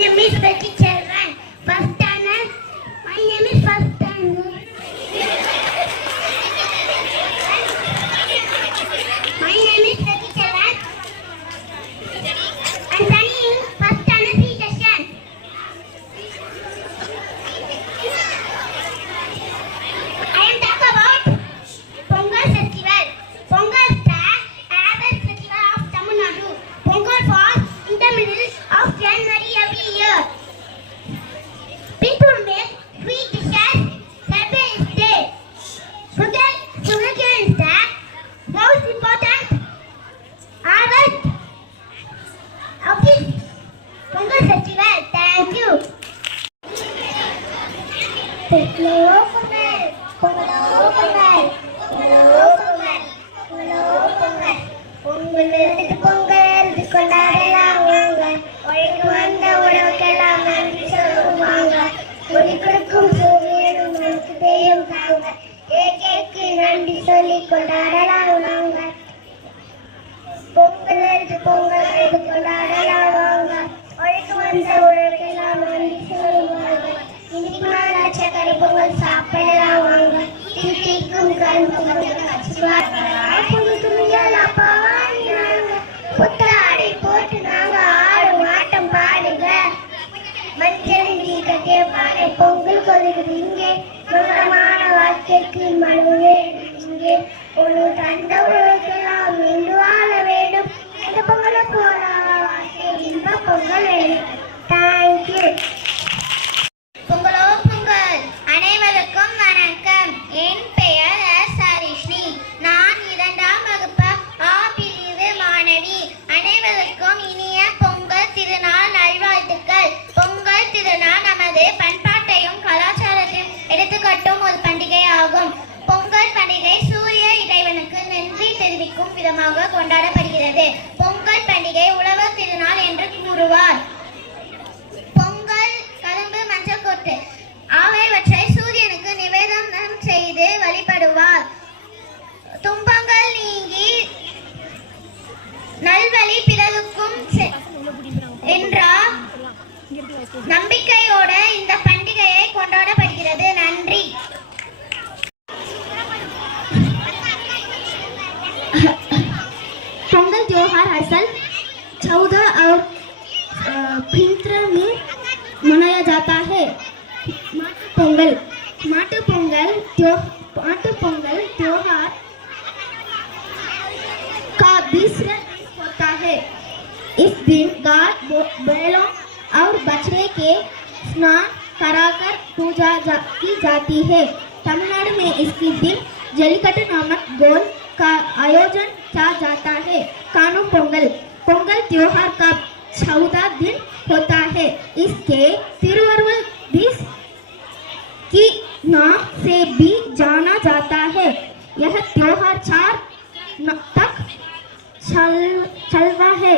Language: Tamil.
name is Betty Chelvan. First standard. My name is first standard. My name is Betty Chelvan. I'm studying first standard C section. I am talking about Pongal festival. Pongal is the harvest festival of Tamil Nadu. Pongal falls in the middle of January every year. People make sweet dishes, celebrate its day. Sugarcane is the most important harvest of this Pongal festival. Thank you. Hello, Pongal. Hello, Pongal. Hello, Pongal. Hello, Pongal. Pongal கொண்டாடலாம் வாங்க, ஒழிக்கு வந்த உறவுக்கெல்லாம் நன்றி சொல்லுவாங்க, ஒளி கொடுக்கும் சூரியனும் நமக்கு தெய்வம் தாங்க, கேக்கு நன்றி சொல்லி கொண்டாடலாம் வாங்க, பொங்கல் கொண்டாடலாம் வாங்க, ஒழிக்கு வந்த உறவுக்கெல்லாம் நன்றி சொல்லுவாங்க, இனிப்பு நாள் சக்கரை பொங்கல் சாப்பிடலாம் வாங்க, தித்திக்கும் கண் பொங்கல் புத்தாடை போட்டு நாங்க ஆடும் ஆட்டம் பாடுங்க, மஞ்சள் கட்டிய பானை பொங்கல் கொதிக்குது இங்கே, சுகமான வாழ்க்கைக்கு மனு இங்கே, ஒரு தந்த உறவுக்கெல்லாம் மீண்டு வாழ வேண்டும், இந்த பொங்கலை போல வாழ்க்கை இன்ப பொங்கல் வேண்டும். தேங்க்யூ. பொங்கலோ பொங்கல். அனைவருக்கும் வணக்கம். என் பெயர் ஹரிஸ்ரீ. நான் 2ஆம் வகுப்பு ஆ பிரிவு மாணவி. அனைவருக்கும் இனிய பொங்கல் திருநாள் நல்வாழ்த்துக்கள். பொங்கல் திருநாள் நமது பண்பாட்டையும் கலாச்சாரத்தையும் எடுத்துக்காட்டும் ஒரு பண்டிகை ஆகும். பொங்கல் பண்டிகை சூரிய இறைவனுக்கு நன்றி தெரிவிக்கும் விதமாக கொண்டாடப்படுகிறது. பொங்கல் பண்டிகை உழவர் திருநாள் என்று கூறுவார். பொங்கல் கரும்பு மஞ்சள் கொத்து ஆகியவற்றை சூரியனுக்கு நிவேதனம் செய்து வழிபடுவார். துன்பங்கள் நீங்கி நல்வழி பிறருக்கும் என்ற நம்பிக்கையோட இந்த பண்டிகையை கொண்டாடப்படுகிறது. நன்றி. पोंगल त्योहार असल 14 और फिंत्र में मनाया जाता है. माटू पोंगल त्योहार का 20 होता है. इस दिन गाय बैलों और बछड़े के स्नान कराकर पूजा की जाती है. तमिलनाडु में इसके दिन जल्लीकट्टू नामक गोल का आयोजन किया जाता है. कानू पोंगल त्योहार का 14 दिन होता है. इसके तिरुवरुल बीस की नाम से भी जाना जाता है. यह त्योहार 4 तक चलता है.